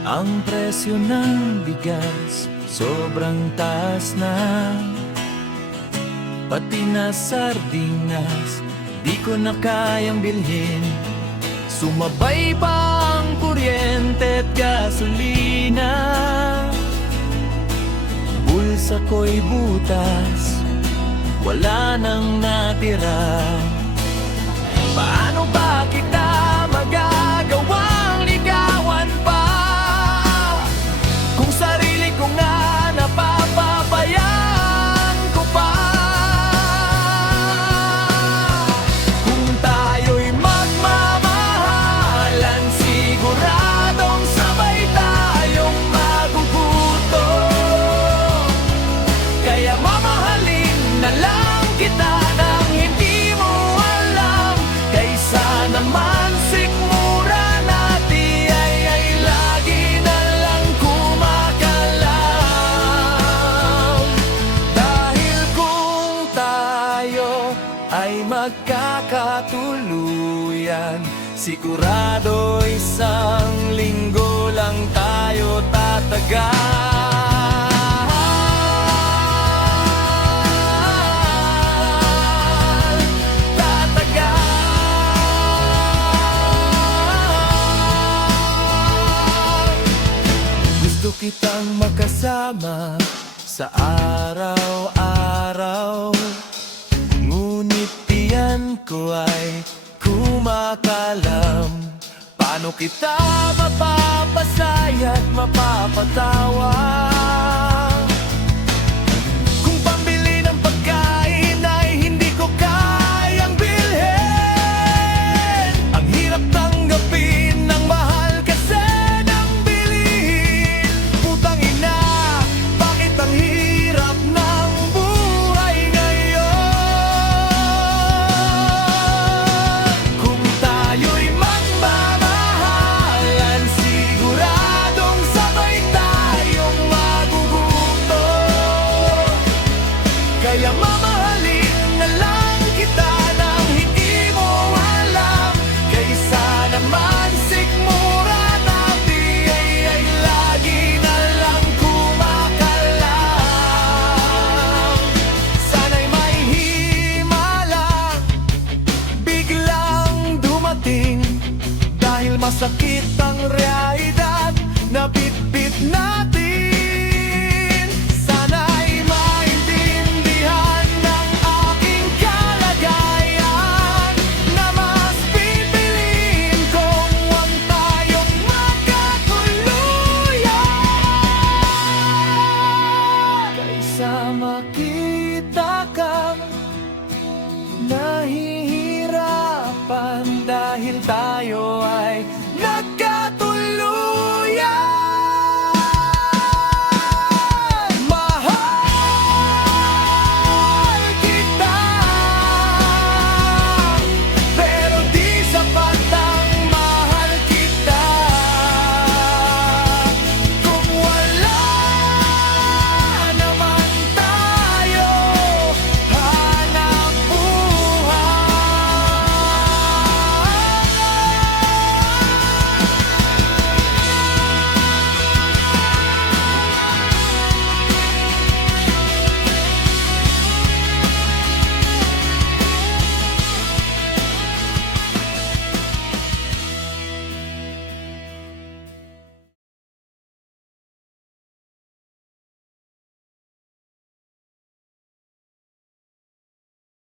Ang presyo ng bigas sobrang taas na, pati na sardinas di ko na kayang bilhin. Sumabay pa ang kuryente at gasolina, bulsa ko'y butas, wala nang natira. Paano ba kita magagawang ligawan pa, kung sarili ko nga napapabayaan ko pa? Kung tayo'y magmamahalan, siguradong sabay tayong magugutom. Kaya mamahalin na lang kita nang hindi mo alam, kaysa naman sikmura natin ay lagi na lang kumakalam. Dahil kung tayo ay magkakatuluyan, sigurado isang linggo lang tayo tatagal. Gusto kitang makasama sa araw-araw, ngunit tiyan ko ay kumakalam. Paano kita mapapasaya at mapapatawa, kung pambili ng pagkain ay hindi ko kayang bilhin? Ang hirap tanggapin ng mahal kasi ng bilihin. Putang ina, bakit ang hirap ng buhay ngayon? Kung tayo'y magmamahalan, siguradong sabay tayong magugutom. Kaya mamahalin na lang kita nang hindi mo alam, kaysa naman sikmura natin ay lagi na lang kumakalam. Sana'y may himala biglang dumating, dahil masakit ang realidad na bitbit na